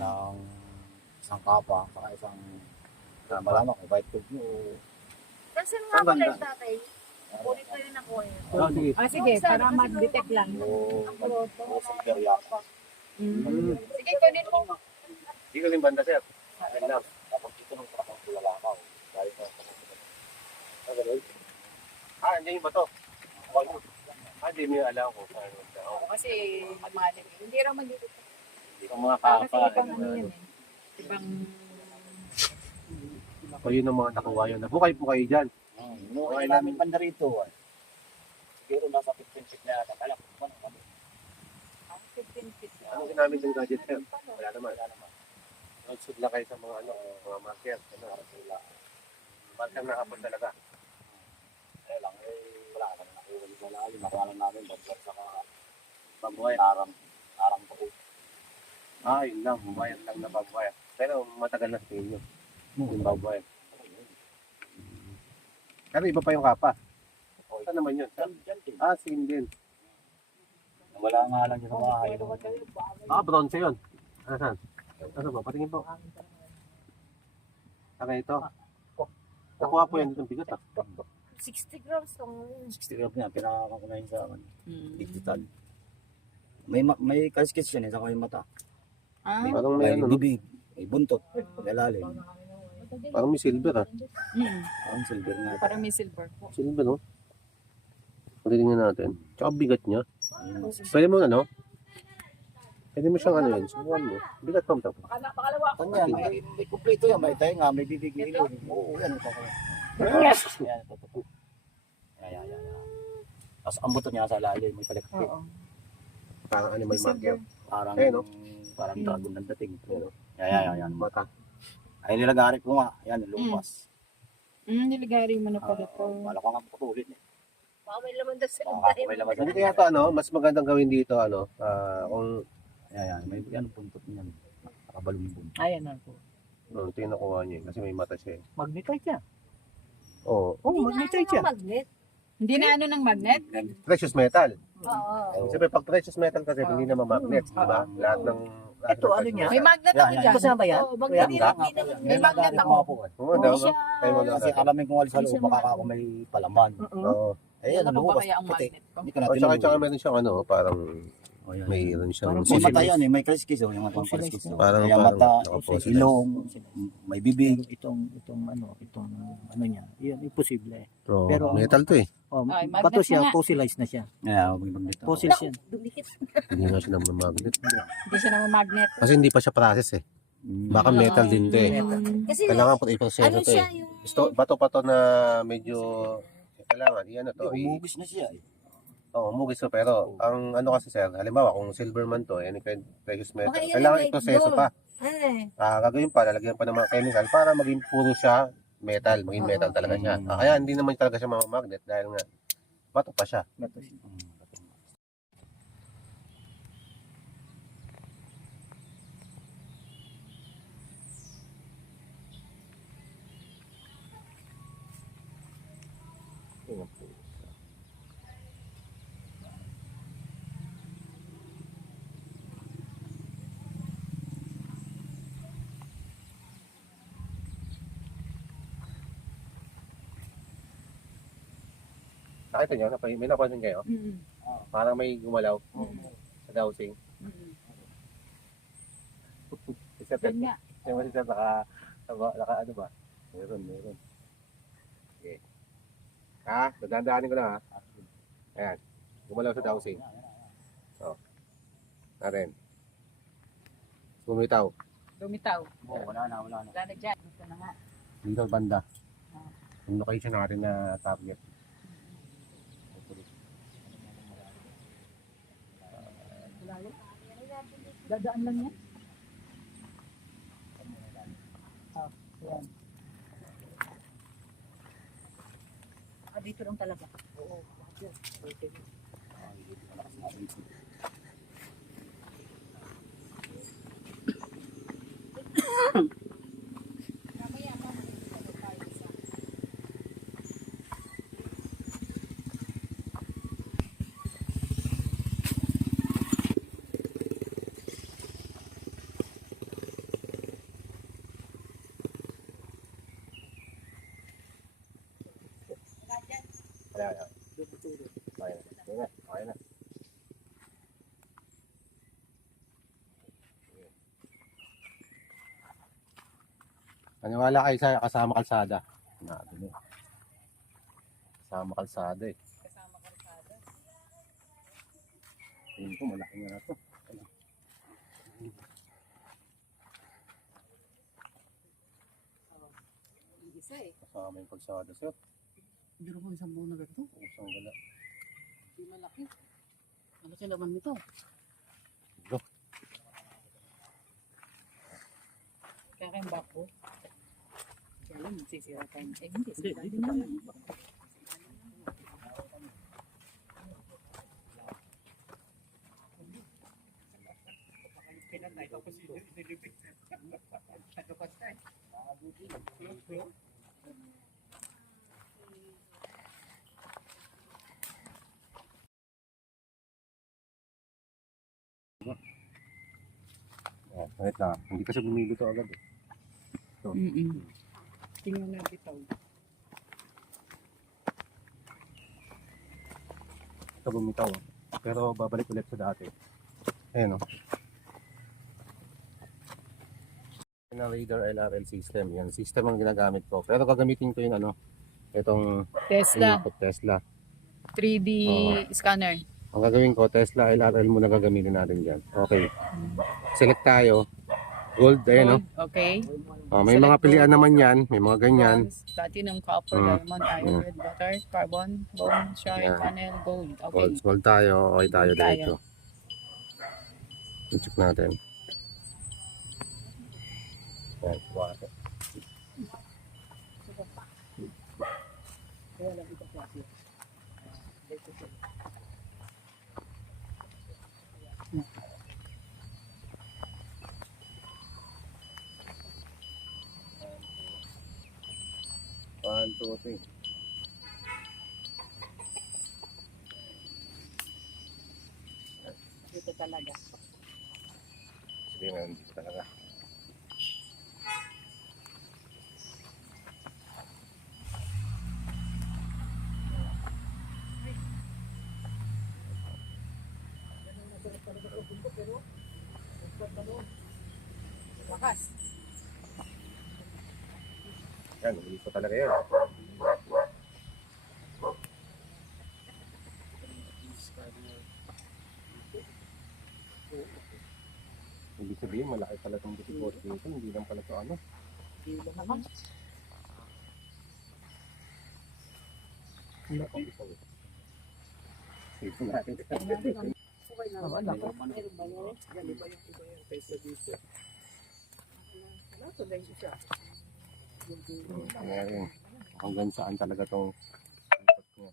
ng isang kapa, saka isang malamak kung white tube nyo. Kasi nga pala yung tatay, ulit ko yung nakuha yun. Sige. Sige, para mag-detect lang. O silver yata. Sige, kunin mo. Hindi ka rin banda, sir. Akin lang. Tapos dito nung trakang bulalakaw. Dahil sa Andiyan yung bato. Hindi mo alam kung saan. Kasi lumalim. Hindi raw mag-detect. Yung mga Kasi kapa. ibang ano yan eh. Ibang... O yun ang mga nakuha yun. Nabukay po kayo dyan. Inuwi namin banda rito. Siguro nasa 15 feet na yata. Kala ko naman. 15 feet. Ano ginamit yung gadget, sir? Wala naman. Nag-shoot lang kayo sa mga mga marker. Marker na hapon talaga. Kaya lang, wala ka na nakuha sa lalim. Nakuha lang namin. Bagwar saka Babuhay. narang po. Yun lang. Bumayan lang na babuhay. Pero matagal na sa inyo. Yung babuhay. Pero iba pa yung kapa. Saan naman yun? Diyan din. Same din. Wala nga lang yung bahay. Bronze yun. Saan? Ano ba? Patingin po. Ito. Nakuha po yan itong bigat. 60 grams lang. 60 grams niya. Pinakakakunahin sa akin. Digital. May kaliskis siya. Saka yung mata. May, Parang may may ano, no? bibig. May buntot. Lalalim. Parang may silver Ang silver nga. Parang may silver. Silver, no? Patingin natin. Tsaka bigat niya. Pwede mo pwede mo siyang yun. Subukan mo. Bigat pa mo. Kanya, may kumpleto yan. May tayo nga. May bibig. Oo, yan. Yes! Yan, ito. Yan. Tapos ang buto niya sa lalim. May palakapit. Oo. Parang animal marker. Parang, no? parang dragon ng dating. Ayun, no? Yan. Mata. Ay, nilagari ko nga. Yan, lumpas. Niligari mo na pala ito. Wala ko nga putulin eh. Baka may laman daw sa Baka may laman Hindi kaya ito, mas magandang gawin dito, kung Yan. May buntot niyan. Nakabalumbong. Ayan na po. ito yung nakuha niya, kasi may mata siya. Magnetite yan. Oo. magnetite siya. Magnet. Hindi na ano ng magnet? Precious metal. Oo. Siyempre, pag precious metal kasi, hindi na mamagnet, di ba? Lahat ng... Ito, ano niya? May magnet ako dyan. Kasama yan? Oo, magnet Kuya? lang din naman. May magnet ako. Oo, daw, no? Kayo mo Kasi alamin kung alis sa loob, baka ako may palaman. Oo. Ayan, Ano ba lumabas. kaya ang Puti. magnet ko? Hindi ka O, natin tsaka meron siyang parang Ayan. mayroon siyang... May mata yan eh, may kaliskis oh, yung matang kaliskis. Oh. Parang- Kaya parang mata, nakaposil. ilong, may bibig. Itong ano niya. Yan, imposible. Oo, Pero- metal to eh. Oh, Ay, magnet bato siya, na nga. fossilized na siya. Yeah, may magnet. Fossil yan. Dumikit. Hindi nga siya naman magnet. Hindi siya naman magnet. Kasi hindi pa siya process eh. Baka metal din to eh. Kasi Kailangan po i-proseso ano to eh. siya yung... Bato pa to na medyo... Kailangan, to. Umugis na siya eh. Oo, mugis to. Pero, ang kasi sir, halimbawa kung silver man to, any kind of precious metal, Baka kailangan i-elevate i-proseso doon. pa. Ay, Gagawin pa, lalagyan pa ng mga chemical para maging puro siya metal, maging metal talaga siya. Kaya hindi naman talaga siya mamagnet dahil nga, bato pa siya. Bato siya. Nakita niyo, may napansin kayo? Parang may gumalaw sa dowsing. Isa Yan nga. Yung isa naka ano ba? Meron. Okay. Dadaan-daanin ko lang ha. Ayan. Gumalaw sa dowsing. Natin. Bumitaw. Lumitaw. Wala na. Wala na dyan. Gusto na nga. Dito banda. Yung location natin na target. Dadaan lang yan. Yan. Dito lang talaga. Oo. Ayan. Okay na. Okay na. Maniwala kayo sa kasama kalsada. Nabi niyo. Kasama kalsada eh. Kasama kalsada. Tingin ko malaki nga na to. Isa eh. Kasama yung kalsada sir. Hindi mo isang buong na ganito. Isang gala. Hindi malaki. Ano sa laman nito? Look. Kaya kayong bako. Kaya lang, magsisira tayo. Eh, hindi. Hindi naman. Wait lang. Hindi kasi bumili to agad eh. Tingnan na bitaw. Ito bumitaw. Pero babalik ulit sa dati. Ayan o. Radar LRL system. Yan. System ang ginagamit ko. Pero gagamitin ko yung ano. Itong Tesla input Tesla. 3D scanner. Ang gagawin ko, Tesla LRL muna gagamitin natin dyan. Okay. Select tayo. Gold, ayan o. Okay. May Select mga pilihan gold. naman yan. May mga ganyan. Bronze, platinum, copper, Mm. diamond, iron, red, butter, carbon, bone, shine, Yan. panel, gold. Okay. Gold, gold tayo. Okay tayo Gold tayo. diretso. I-check natin. Yan, subukan natin. One, two, three. Dito talaga. Sige, meron dito talaga. Lakas. Yan, ulit ko talaga yun. Ibig sabihin, malaki pala itong bisikot dito. Hindi lang pala ito ano. Dito naman. Ito natin. Wala ko. Meron. Hanggang saan talaga itong ikot niya.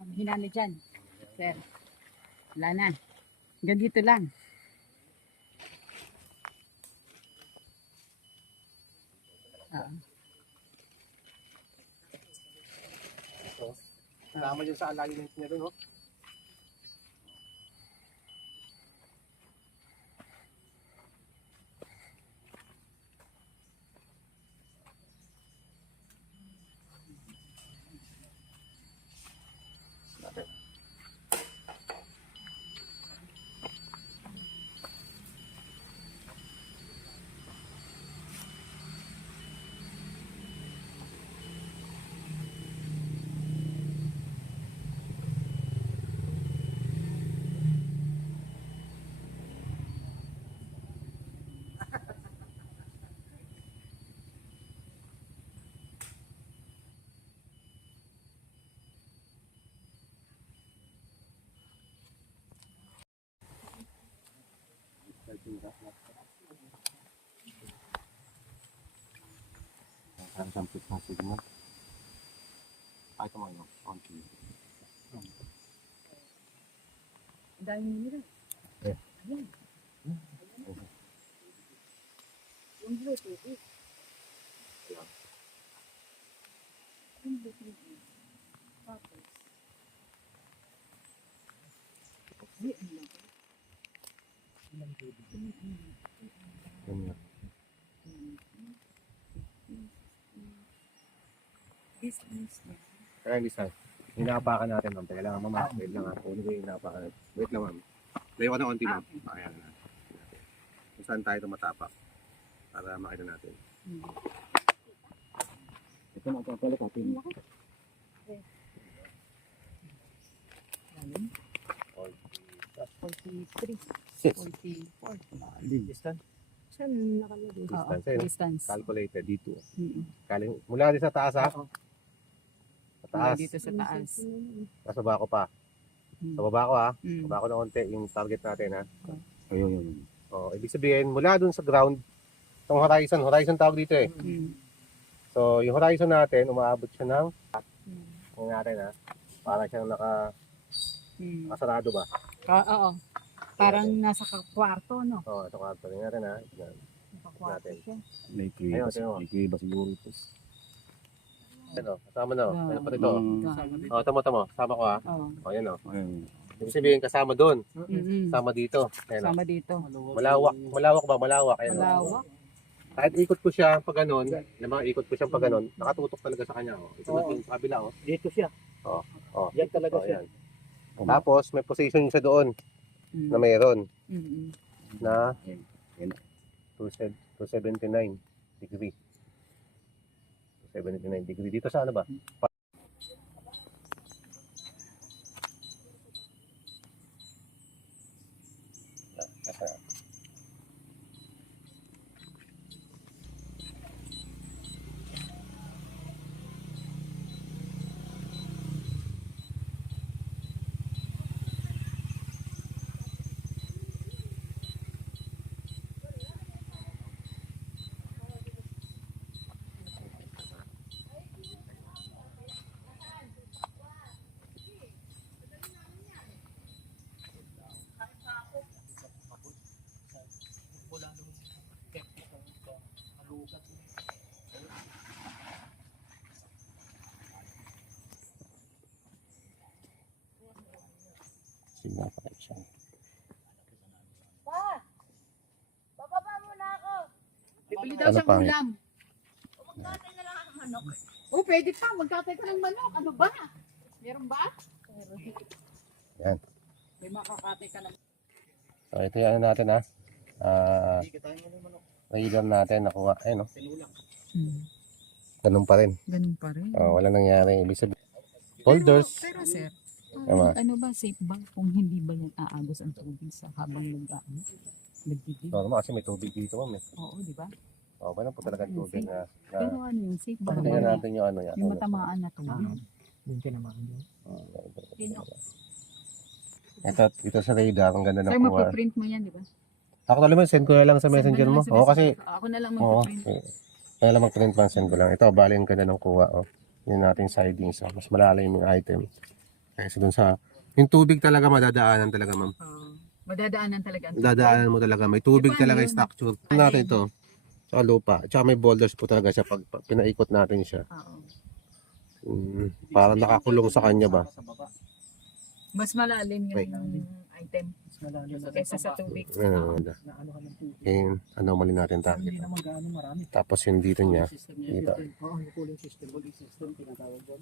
Ang hinali dyan. Sir. Wala na. Hanggang dito lang. Tama dyan sa alignment niya doon, oh. Parang sampit na signal. Ito mo yun. Konti. Ang dami nila. Eh. Ayan. Yung Bluetooth. Ganyan. Kaya hindi sa inaapakan natin, ma'am. Teka lang, ma'am. Wait lang, ha. Kunin ko yung inaapakan natin. Wait lang, ma'am. Layo ko na konti, ma'am. Ayan na. Kung saan tayo tumatapak. Para makita natin. Ito na papalit natin. Six. 44. Distance. Saan nakalagay? Distance, Oo, eh, no? distance. Calculated dito. Mm-mm. Mula din sa taas, ha? Sa taas. Dito sa taas. Nasa baba ko pa. Mm. Sa baba ko, ha? Mm. Baba ko na konti yung target natin, ha? Ayun. Oh, ibig sabihin, mula dun sa ground, itong horizon tawag dito, eh. Mm. So, yung horizon natin, umaabot siya ng, Mm. kung natin, ha? Para siyang Mm. nakasarado ba? Oo. Parang nasa kwarto, no? Oo, ito ka. Tingnan natin, ha? Yan. Nakakwarto Natin. siya. May Ayun, tingnan mo. iba siguro ito. Ano, kasama na, oh. Yeah. Ayun pa rito. Mm. Oh, tamo. Sama ko, ha? Oo. Oh, yan, oh. Ayun. Ibig sabihin, kasama doon. Mm-mm. Kasama dito. Ayan, oh. Sama dito. Malawak ba? Malawak. Ayan, oh. Malawak. Kahit ikot ko siya pag ganun, yung mga ikot ko siya pag ganun, nakatutok talaga sa kanya, oh. Ito natin sa kabila, oh. Dito siya. Oh. Yan talaga Oh, siya. yan. Tapos, may position siya doon Mm. na mayroon Mm-mm. na Yan. 279 degree. 279 degree. Dito sa ano ba? Pa! Bababa muna ako. Bibili daw Ano siyang pang- ulam. Magkatay na lang ang manok. Oh, pwede pa. Magkatay ka ng manok. Ano ba? Meron ba? Yan. May makakatay ka ng So, ito yung ano natin, ha? Radar natin, nakuha. Ayun, oh. Ganun pa rin. Ganun pa rin. Wala nangyari. Ibig sabihin, folders. Pero sir, Tama. ano ba, safe ba kung hindi ba yan aagos ang tubig sa habang nagdidib? Normal kasi may tubig dito, ma'am. Eh. Oo, di ba? Wala po talaga tubig na Pero ano yung safe ba? tingnan natin yung ano yan. Yung matamaan na tubig. Yung tinamaan yun. Ito sa radar, ang ganda Sir, ng kuha. mapiprint mo yan, di ba? Ako talaga, send ko na lang sa messenger mo. Oo, kasi, Ako na lang oo. magpiprint. Kaya lang mag-print man, send ko lang. Ito, bali yung ganda ng kuha. Oh. Yun nating sidings. Oh. Mas malalim yung item. Kaysa dun sa, yung tubig talaga madadaanan talaga, ma'am. Madadaanan talaga. ang tubig. Dadaanan mo talaga. May tubig Paano talaga yun? yung structure. Natin ito. Sa lupa. Tsaka may boulders po talaga siya pag pinaikot natin siya. Oo. Parang nakakulong sa kanya ba? Mas malalim yung Wait. item kaysa sa tubig. Ano yung anomaly natin Hindi target. naman gaano marami. Tapos yung dito niya. System niya. Dito. Oo, yung cooling system. Cooling system, tinatawag doon.